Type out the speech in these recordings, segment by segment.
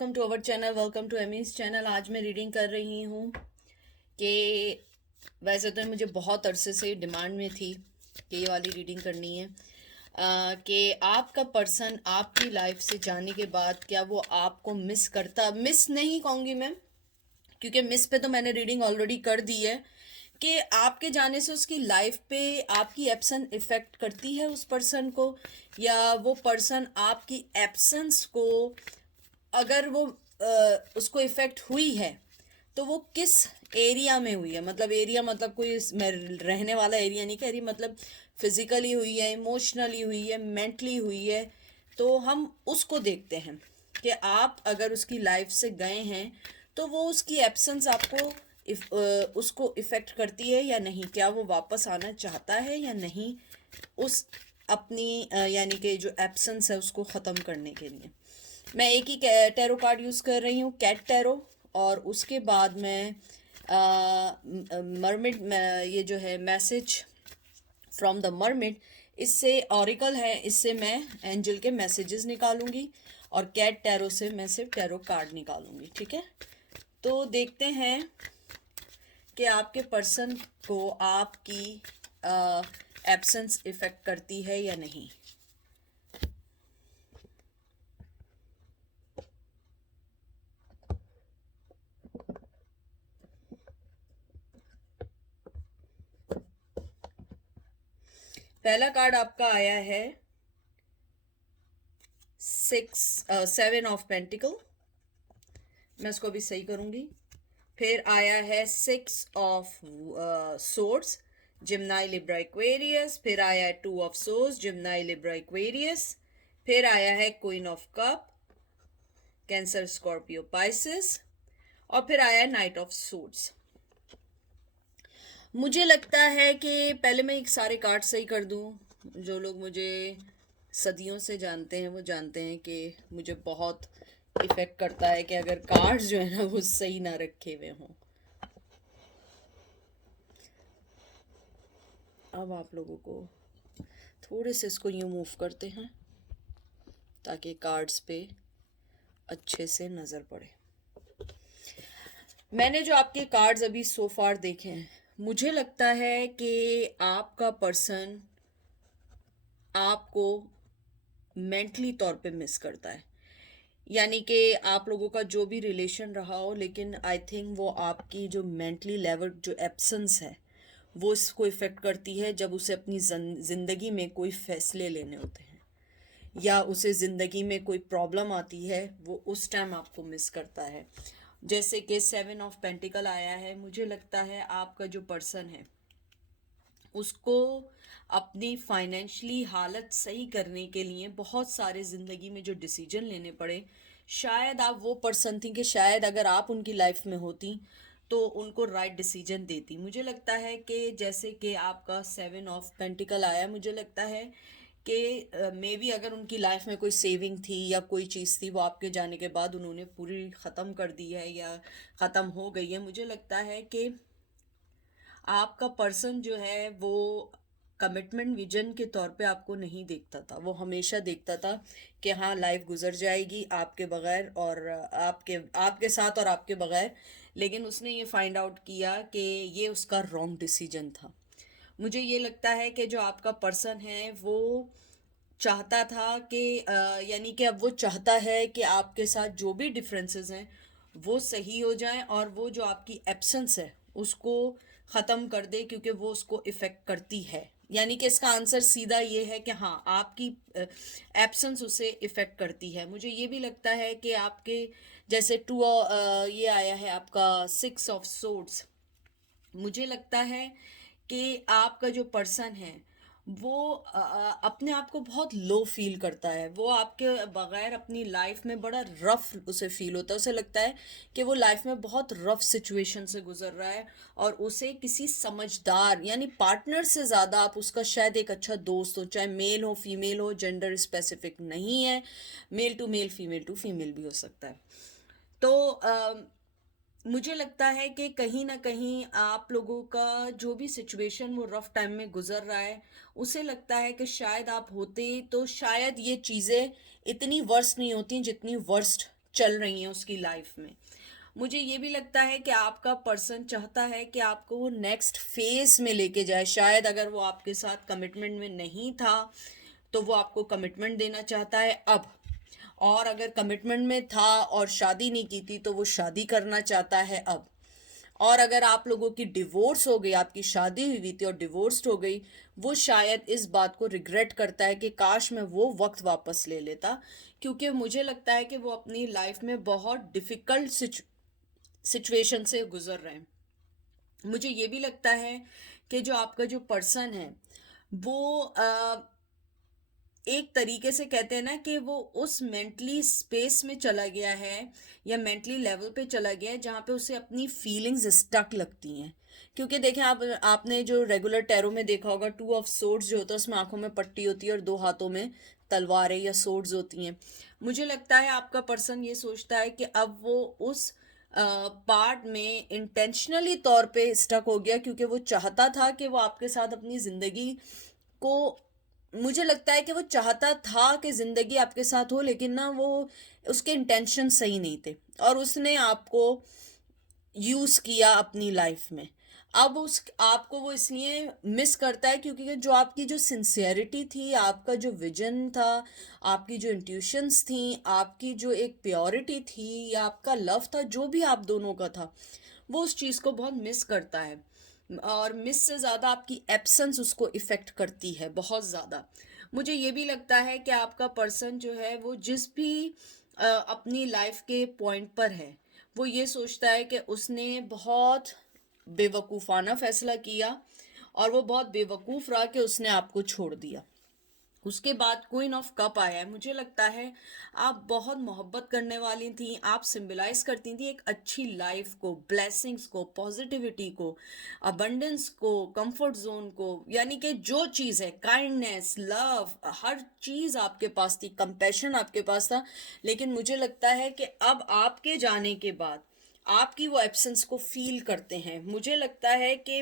Welcome to our channel, welcome to Amy's channel. आज मैं reading कर रही हूँ कि वैसे तो मुझे बहुत अरसे से डिमांड में थी कि ये वाली रीडिंग करनी है कि आपका पर्सन आपकी लाइफ से जाने के बाद क्या वो आपको मिस नहीं कहूँगी मैं, क्योंकि मिस पे तो मैंने रीडिंग ऑलरेडी कर दी है कि आपके जाने से उसकी लाइफ पे आपकी एब्सेंस इफेक्ट करती है उस पर्सन को, या वो पर्सन आपकी एब्सेंस को अगर वो उसको इफेक्ट हुई है तो वो किस एरिया में हुई है। मतलब एरिया मतलब कोई मैं रहने वाला एरिया नहीं कह रही, मतलब फिजिकली हुई है, इमोशनली हुई है, मेंटली हुई है। तो हम उसको देखते हैं कि आप अगर उसकी लाइफ से गए हैं तो वो उसकी एब्सेंस आपको उसको इफेक्ट करती है या नहीं, क्या वो वापस आना चाहता है या नहीं उस अपनी यानी कि जो एब्सेंस है उसको ख़त्म करने के लिए। मैं एक ही टैरो कार्ड यूज़ कर रही हूँ, कैट टैरो। और उसके बाद मैं मरमिड, ये जो है मैसेज फ्रॉम द मरमिड, इससे ऑरिकल है, इससे मैं एंजल के मैसेजेस निकालूंगी और कैट टैरो से मैं सिर्फ टैरो कार्ड निकालूंगी। ठीक है, तो देखते हैं कि आपके पर्सन को आपकी एब्सेंस इफेक्ट करती है या नहीं। पहला कार्ड आपका आया है 7 ऑफ पेंटिकल, मैं उसको भी सही करूंगी। फिर आया है 6 ऑफ सोर्ड्स, जिम्नाई लिब्रा एक्वेरियस। फिर आया है 2 ऑफ सोर्ड्स, जिम्नाई लिब्रा एक्वेरियस। फिर आया है queen of cup, cancer Scorpio Pisces. और फिर आया है नाइट ऑफ सोर्ड्स। मुझे लगता है कि पहले मैं एक सारे कार्ड सही कर दूं। जो लोग मुझे सदियों से जानते हैं वो जानते हैं कि मुझे बहुत इफेक्ट करता है कि अगर कार्ड्स जो है ना वो सही ना रखे हुए हों। अब आप लोगों को थोड़े से इसको यूं मूव करते हैं ताकि कार्ड्स पे अच्छे से नज़र पड़े। मैंने जो आपके कार्ड्स अभी सो फार देखे हैं, मुझे लगता है कि आपका पर्सन आपको मेंटली तौर पे मिस करता है। यानी कि आप लोगों का जो भी रिलेशन रहा हो, लेकिन आई थिंक वो आपकी जो मेंटली लेवल जो एब्सेंस है वो इसको इफ़ेक्ट करती है जब उसे अपनी ज़िंदगी में कोई फ़ैसले लेने होते हैं या उसे ज़िंदगी में कोई प्रॉब्लम आती है, वो उस टाइम आपको मिस करता है। जैसे कि 7 ऑफ पेंटिकल आया है, मुझे लगता है आपका जो पर्सन है उसको अपनी फाइनेंशियली हालत सही करने के लिए बहुत सारे ज़िंदगी में जो डिसीजन लेने पड़े। शायद आप वो पर्सन थी कि शायद अगर आप उनकी लाइफ में होती तो उनको राइट डिसीजन देती। मुझे लगता है कि जैसे कि आपका 7 ऑफ पेंटिकल आया, मुझे लगता है कि मे बी अगर उनकी लाइफ में कोई सेविंग थी या कोई चीज़ थी वो आपके जाने के बाद उन्होंने पूरी ख़त्म कर दी है या ख़त्म हो गई है। मुझे लगता है कि आपका पर्सन जो है वो कमिटमेंट विजन के तौर पे आपको नहीं देखता था। वो हमेशा देखता था कि हाँ लाइफ गुजर जाएगी आपके बगैर और आपके आपके साथ और आपके बगैर। लेकिन उसने ये फाइंड आउट किया कि ये उसका रॉन्ग डिसीजन था। मुझे ये लगता है कि जो आपका पर्सन है वो चाहता था कि यानी कि अब वो चाहता है कि आपके साथ जो भी डिफरेंसेस हैं वो सही हो जाएं और वो जो आपकी एब्सेंस है उसको ख़त्म कर दे, क्योंकि वो उसको इफ़ेक्ट करती है। यानी कि इसका आंसर सीधा ये है कि हाँ आपकी एब्सेंस उसे इफ़ेक्ट करती है। मुझे ये भी लगता है कि आपके जैसे ये आया है आपका 6 ऑफ सोर्ड्स। मुझे लगता है कि आपका जो पर्सन है वो अपने आप को बहुत लो फील करता है। वो आपके बगैर अपनी लाइफ में बड़ा रफ उसे फील होता है। उसे लगता है कि वो लाइफ में बहुत रफ सिचुएशन से गुजर रहा है और उसे किसी समझदार यानी पार्टनर से ज़्यादा आप उसका शायद एक अच्छा दोस्त हो, चाहे मेल हो फीमेल हो, जेंडर स्पेसिफिक नहीं है, मेल टू फीमेल भी हो सकता है। तो मुझे लगता है कि कहीं ना कहीं आप लोगों का जो भी सिचुएशन वो रफ टाइम में गुजर रहा है, उसे लगता है कि शायद आप होते तो शायद ये चीज़ें इतनी वर्स्ट नहीं होती जितनी वर्स्ट चल रही हैं उसकी लाइफ में। मुझे ये भी लगता है कि आपका पर्सन चाहता है कि आपको वो नेक्स्ट फेज में लेके जाए। शायद अगर वो आपके साथ कमिटमेंट में नहीं था तो वो आपको कमिटमेंट देना चाहता है अब, और अगर कमिटमेंट में था और शादी नहीं की थी तो वो शादी करना चाहता है अब। और अगर आप लोगों की डिवोर्स हो गई, आपकी शादी हुई थी और डिवोर्स्ड हो गई, वो शायद इस बात को रिग्रेट करता है कि काश मैं वो वक्त वापस ले लेता, क्योंकि मुझे लगता है कि वो अपनी लाइफ में बहुत डिफ़िकल्ट सिचुएशन से गुजर रहे हैं। मुझे ये भी लगता है कि जो आपका जो पर्सन है वो एक तरीके से कहते हैं ना कि वो उस मेंटली स्पेस में चला गया है या मेंटली लेवल पे चला गया है जहाँ पे उसे अपनी फीलिंग्स स्टक लगती हैं। क्योंकि देखें, आपने जो रेगुलर टैरो में देखा होगा, 2 ऑफ सोर्ड्स जो होता है उसमें आंखों में पट्टी होती है और 2 हाथों में तलवारें या सोर्ड्स होती हैं। मुझे लगता है आपका पर्सन ये सोचता है कि अब वो उस पार्ट में इंटेंशनली तौर पे स्टक हो गया, क्योंकि वो चाहता था कि वो आपके साथ अपनी ज़िंदगी को, मुझे लगता है कि वो चाहता था कि ज़िंदगी आपके साथ हो, लेकिन ना वो उसके इंटेंशन सही नहीं थे और उसने आपको यूज़ किया अपनी लाइफ में। अब उस आपको वो इसलिए मिस करता है क्योंकि जो आपकी जो सिंसियरिटी थी, आपका जो विजन था, आपकी जो इंट्यूशंस थी, आपकी जो एक प्योरिटी थी या आपका लव था, जो भी आप दोनों का था, वो उस चीज़ को बहुत मिस करता है। और मिस से ज़्यादा आपकी एब्सेंस उसको इफ़ेक्ट करती है बहुत ज़्यादा। मुझे ये भी लगता है कि आपका पर्सन जो है वो जिस भी अपनी लाइफ के पॉइंट पर है, वो ये सोचता है कि उसने बहुत बेवकूफ़ाना फैसला किया और वो बहुत बेवकूफ़ रहा कि उसने आपको छोड़ दिया। उसके बाद क्वीन ऑफ कप आया है। मुझे लगता है आप बहुत मोहब्बत करने वाली थी, आप सिंबलाइज करती थी एक अच्छी लाइफ को, ब्लेसिंग्स को, पॉजिटिविटी को, अबंडेंस को, कंफर्ट जोन को, यानी कि जो चीज़ है, काइंडनेस, लव, हर चीज़ आपके पास थी, कंपैशन आपके पास था। लेकिन मुझे लगता है कि अब आपके जाने के बाद आपकी वो एब्सेंस को फील करते हैं। मुझे लगता है कि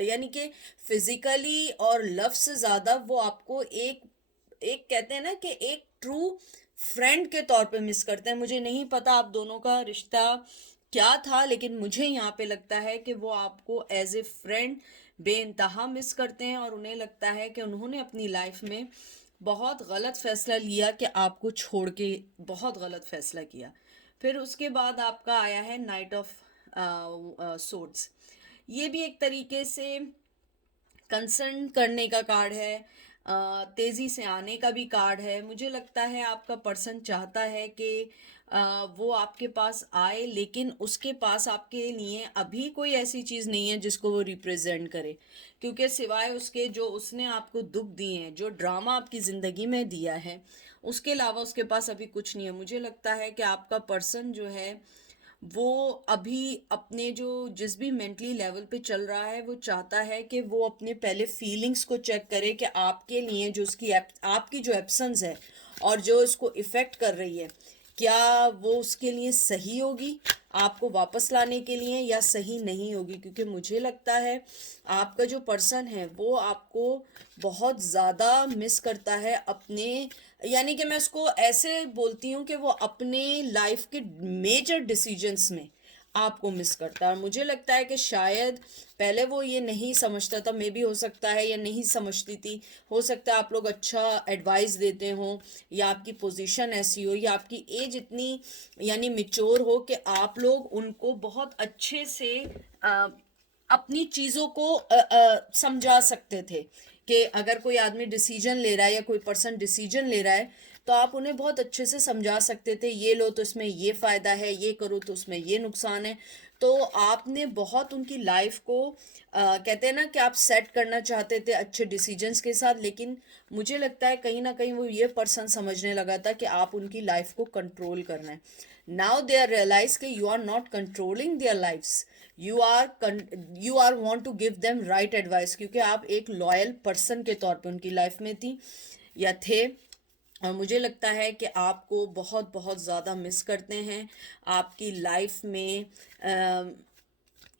यानी कि फिजिकली और लव से ज़्यादा वो आपको एक एक कहते हैं ना कि एक ट्रू फ्रेंड के तौर पे मिस करते हैं। मुझे नहीं पता आप दोनों का रिश्ता क्या था, लेकिन मुझे यहाँ पे लगता है कि वो आपको एज ए फ्रेंड बेइंतहा मिस करते हैं और उन्हें लगता है कि उन्होंने अपनी लाइफ में बहुत गलत फैसला लिया कि आपको छोड़ के, बहुत गलत फैसला किया। फिर उसके बाद आपका आया है नाइट ऑफ सोर्ड्स। ये भी एक तरीके से कंसर्न करने का कार्ड है, तेज़ी से आने का भी कार्ड है। मुझे लगता है आपका पर्सन चाहता है कि वो आपके पास आए, लेकिन उसके पास आपके लिए अभी कोई ऐसी चीज़ नहीं है जिसको वो रिप्रेजेंट करे, क्योंकि सिवाय उसके जो उसने आपको दुख दिए हैं, जो ड्रामा आपकी ज़िंदगी में दिया है, उसके अलावा उसके पास अभी कुछ नहीं है। मुझे लगता है कि आपका पर्सन जो है वो अभी अपने जो जिस भी मेंटली लेवल पे चल रहा है, वो चाहता है कि वो अपने पहले फीलिंग्स को चेक करे कि आपके लिए जो उसकी आपकी जो एब्सेंस है और जो इसको इफ़ेक्ट कर रही है, क्या वो उसके लिए सही होगी आपको वापस लाने के लिए या सही नहीं होगी। क्योंकि मुझे लगता है आपका जो पर्सन है वो आपको बहुत ज़्यादा मिस करता है अपने, यानी कि मैं उसको ऐसे बोलती हूँ कि वो अपने लाइफ के मेजर डिसीजंस में आपको मिस करता है। और मुझे लगता है कि शायद पहले वो ये नहीं समझता था, मे भी हो सकता है, या नहीं समझती थी। हो सकता है आप लोग अच्छा एडवाइस देते हो या आपकी पोजीशन ऐसी हो या आपकी एज इतनी यानी मिच्योर हो कि आप लोग उनको बहुत अच्छे से अ, अपनी चीज़ों को समझा सकते थे कि अगर कोई आदमी डिसीजन ले रहा है या कोई पर्सन डिसीजन ले रहा है तो आप उन्हें बहुत अच्छे से समझा सकते थे, ये लो तो इसमें ये फ़ायदा है, ये करो तो उसमें ये नुकसान है। तो आपने बहुत उनकी लाइफ को कहते हैं ना कि आप सेट करना चाहते थे अच्छे डिसीजंस के साथ, लेकिन मुझे लगता है कहीं ना कहीं वो ये पर्सन समझने लगा था कि आप उनकी लाइफ को कंट्रोल करना है। नाउ दे आर रियलाइज कि you are not controlling their lifes, you are want to give them right advice, क्योंकि आप एक लॉयल पर्सन के तौर पे उनकी लाइफ में थी या थे। और मुझे लगता है कि आपको बहुत बहुत ज़्यादा मिस करते हैं। आपकी लाइफ में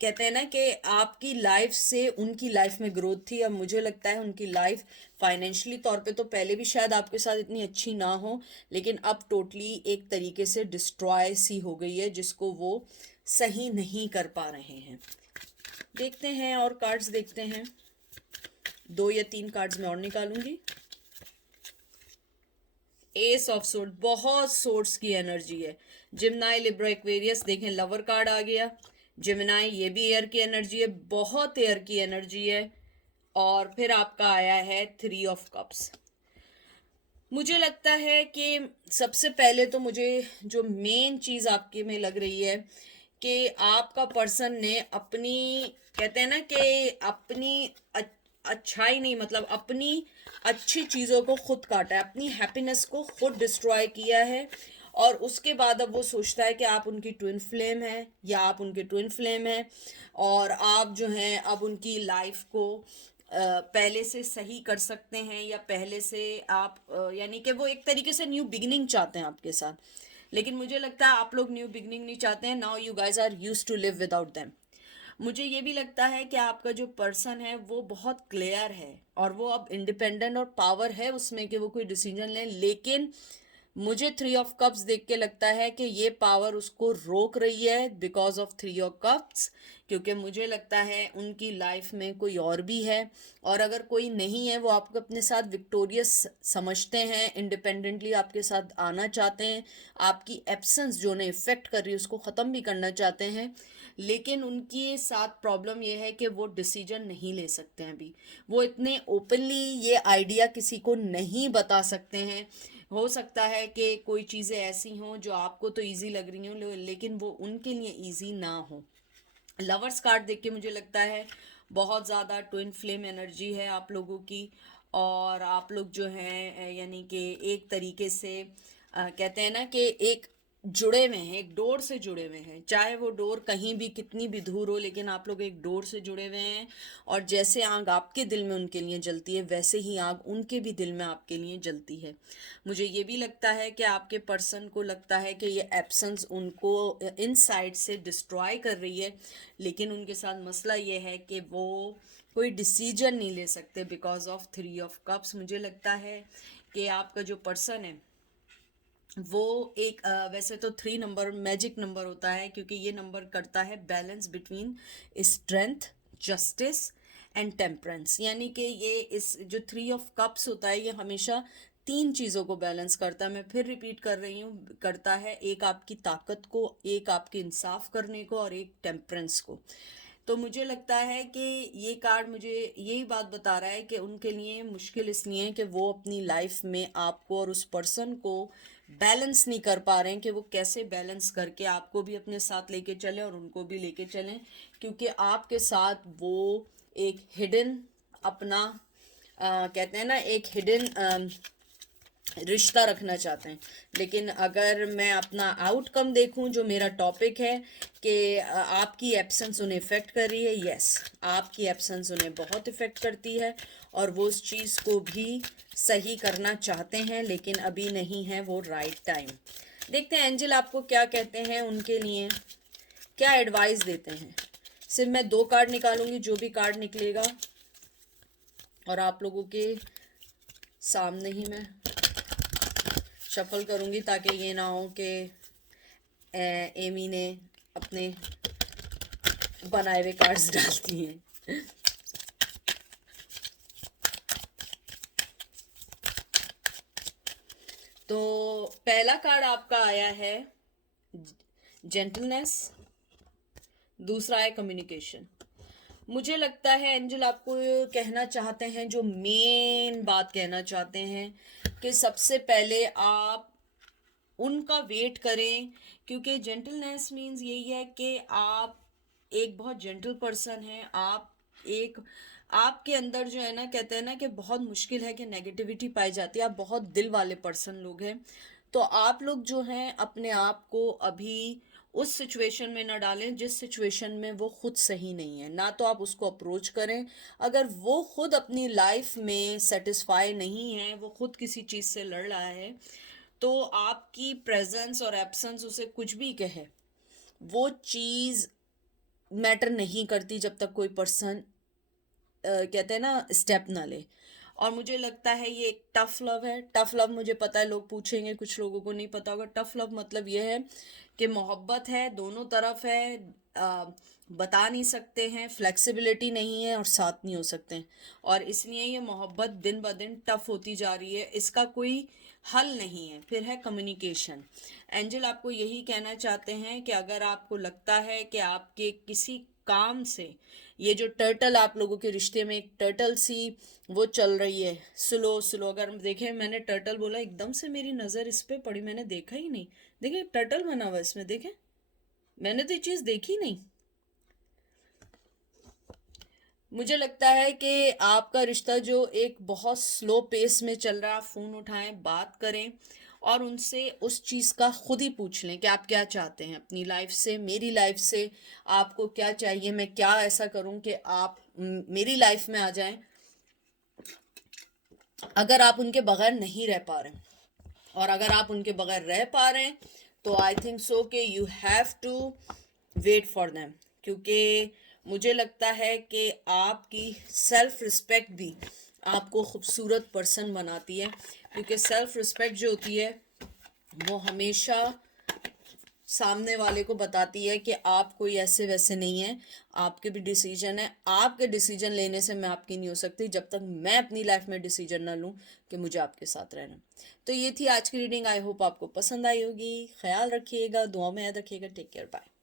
कहते हैं ना कि आपकी लाइफ से उनकी लाइफ में ग्रोथ थी। अब मुझे लगता है उनकी लाइफ फाइनेंशियली तौर पे तो पहले भी शायद आपके साथ इतनी अच्छी ना हो, लेकिन अब टोटली एक तरीके से डिस्ट्रॉय सी हो गई है, जिसको वो सही नहीं कर पा रहे हैं। देखते हैं और कार्ड्स देखते हैं, 2 या 3 कार्ड्स मैं और निकालूंगी। एस ऑफ सोर्ड, बहुत सोर्ड्स की एनर्जी है। जिम्नाई, लिब्रा, एक्वेरियस, देखें लवर कार्ड आ गया। जिम्नाई ये भी एयर की एनर्जी है, बहुत एयर की एनर्जी है। और फिर आपका आया है 3 ऑफ कप्स। मुझे लगता है कि सबसे पहले तो मुझे जो मेन चीज़ आपके में लग रही है कि आपका पर्सन ने अपनी, कहते हैं ना कि अपनी अच्छाई नहीं, मतलब अपनी अच्छी चीज़ों को खुद काटा है, अपनी हैप्पीनेस को खुद डिस्ट्रॉय किया है। और उसके बाद अब वो सोचता है कि आप उनकी ट्विन फ्लेम है या आप उनके ट्विन फ्लेम है, और आप जो हैं अब उनकी लाइफ को पहले से सही कर सकते हैं, या पहले से आप यानी कि वो एक तरीके से न्यू बिगिनिंग चाहते हैं आपके साथ। लेकिन मुझे लगता है आप लोग न्यू बिगिनिंग नहीं चाहते हैं। Now you guys are use to live without them. मुझे ये भी लगता है कि आपका जो पर्सन है वो बहुत क्लियर है, और वो अब इंडिपेंडेंट और पावर है उसमें कि वो कोई डिसीजन लें। लेकिन मुझे 3 ऑफ कप्स देख के लगता है कि ये पावर उसको रोक रही है बिकॉज ऑफ 3 ऑफ कप्स, क्योंकि मुझे लगता है उनकी लाइफ में कोई और भी है, और अगर कोई नहीं है वो आपको अपने साथ विक्टोरियस समझते हैं, इंडिपेंडेंटली आपके साथ आना चाहते हैं, आपकी एब्सेंस जो उन्हें इफेक्ट कर रही है उसको ख़त्म भी करना चाहते हैं। लेकिन उनके साथ प्रॉब्लम ये है कि वो डिसीजन नहीं ले सकते हैं अभी। वो इतने ओपनली ये आइडिया किसी को नहीं बता सकते हैं। हो सकता है कि कोई चीज़ें ऐसी हों जो आपको तो इजी लग रही हों, लेकिन वो उनके लिए इजी ना हो। लवर्स कार्ड देख के मुझे लगता है बहुत ज़्यादा ट्विन फ्लेम एनर्जी है आप लोगों की, और आप लोग जो हैं यानी कि एक तरीके से कहते हैं ना कि एक जुड़े हुए हैं, एक डोर से जुड़े हुए हैं, चाहे वो डोर कहीं भी कितनी भी दूर हो, लेकिन आप लोग एक डोर से जुड़े हुए हैं। और जैसे आग आपके दिल में उनके लिए जलती है, वैसे ही आग उनके भी दिल में आपके लिए जलती है। मुझे ये भी लगता है कि आपके पर्सन को लगता है कि ये एब्सेंस उनको इनसाइड से डिस्ट्रॉय कर रही है, लेकिन उनके साथ मसला ये है कि वो कोई डिसीजन नहीं ले सकते बिकॉज ऑफ 3 ऑफ कप्स। मुझे लगता है कि आपका जो पर्सन है वो एक वैसे तो 3 नंबर मैजिक नंबर होता है, क्योंकि ये नंबर करता है balance between strength, justice and temperance. यानी कि ये इस जो 3 ऑफ कप्स होता है ये हमेशा 3 चीज़ों को बैलेंस करता है। मैं फिर रिपीट कर रही हूँ, करता है एक आपकी ताकत को, एक आपके इंसाफ करने को, और एक टेम्परेंस को। तो मुझे लगता है कि ये कार्ड मुझे यही बात बता रहा है कि उनके लिए मुश्किल इसलिए है कि वो अपनी लाइफ में आपको और उस पर्सन को बैलेंस नहीं कर पा रहे हैं, कि वो कैसे बैलेंस करके आपको भी अपने साथ लेके चलें और उनको भी लेके चलें, क्योंकि आपके साथ वो एक हिडन अपना कहते हैं ना एक हिडन रिश्ता रखना चाहते हैं। लेकिन अगर मैं अपना आउटकम देखूं, जो मेरा टॉपिक है कि आपकी एब्सेंस उन्हें इफ़ेक्ट कर रही है, यस आपकी एब्सेंस उन्हें बहुत इफ़ेक्ट करती है, और वो उस चीज़ को भी सही करना चाहते हैं, लेकिन अभी नहीं है वो राइट टाइम। देखते हैं एंजल आपको क्या कहते हैं, उनके लिए क्या एडवाइस देते हैं। सिर्फ मैं 2 कार्ड निकालूंगी, जो भी कार्ड निकलेगा, और आप लोगों के सामने ही मैं शफल करूंगी, ताकि ये ना हो कि एमी ने अपने बनाए हुए कार्ड्स डाल दिए। तो पहला कार्ड आपका आया है जेंटलनेस, दूसरा है कम्युनिकेशन। मुझे लगता है एंजल आपको कहना चाहते हैं, जो मेन बात कहना चाहते हैं, कि सबसे पहले आप उनका वेट करें, क्योंकि जेंटलनेस मीन्स यही है कि आप एक बहुत जेंटल पर्सन हैं। आप एक आपके अंदर जो है ना, कहते हैं ना कि बहुत मुश्किल है कि नेगेटिविटी पाई जाती है, आप बहुत दिल वाले पर्सन लोग हैं। तो आप लोग जो हैं अपने आप को अभी उस सिचुएशन में ना डालें जिस सिचुएशन में वो खुद सही नहीं है, ना तो आप उसको अप्रोच करें। अगर वो खुद अपनी लाइफ में सेटिस्फाई नहीं है, वो खुद किसी चीज़ से लड़ रहा है, तो आपकी प्रेजेंस और एब्सेंस उसे कुछ भी कहे, वो चीज़ मैटर नहीं करती जब तक कोई पर्सन कहते हैं ना स्टेप ना ले। और मुझे लगता है ये एक टफ लव है। टफ लव मुझे पता है लोग पूछेंगे, कुछ लोगों को नहीं पता होगा। टफ लव मतलब ये है कि मोहब्बत है, दोनों तरफ है, आ, बता नहीं सकते हैं, फ्लेक्सिबिलिटी नहीं है और साथ नहीं हो सकते हैं। और इसलिए ये मोहब्बत दिन ब दिन टफ होती जा रही है, इसका कोई हल नहीं है। फिर है कम्युनिकेशन। एंजल आपको यही कहना चाहते हैं कि अगर आपको लगता है कि आपके किसी काम से ये जो टर्टल आप लोगों के रिश्ते में एक टर्टल सी वो चल रही है, स्लो स्लो, अगर हम देखें, मैंने टर्टल बोला एकदम से मेरी नज़र इस पे पड़ी, मैंने देखा ही नहीं। देखिए टर्टल बना हुआ इसमें, देखें, मैंने तो ये चीज़ देखी नहीं। मुझे लगता है कि आपका रिश्ता जो एक बहुत स्लो पेस में चल रहा है, आप फ़ोन उठाएं, बात करें और उनसे उस चीज़ का खुद ही पूछ लें कि आप क्या चाहते हैं अपनी लाइफ से, मेरी लाइफ से, आपको क्या चाहिए, मैं क्या ऐसा करूं कि आप मेरी लाइफ में आ जाएं। अगर आप उनके बगैर नहीं रह पा रहे हैं, और अगर आप उनके बगैर रह पा रहे हैं, तो आई थिंक सो कि you have to wait for them. क्योंकि मुझे लगता है कि आपकी सेल्फ रिस्पेक्ट भी आपको खूबसूरत पर्सन बनाती है। क्योंकि सेल्फ रिस्पेक्ट जो होती है वो हमेशा सामने वाले को बताती है कि आप कोई ऐसे वैसे नहीं है, आपके भी डिसीजन है। आपके डिसीजन लेने से मैं आपकी नहीं हो सकती जब तक मैं अपनी लाइफ में डिसीजन ना लूँ कि मुझे आपके साथ रहना। तो ये थी आज की रीडिंग। आई होप आपको पसंद आई होगी। ख्याल रखिएगा, दुआ में याद रखिएगा। Take care, bye.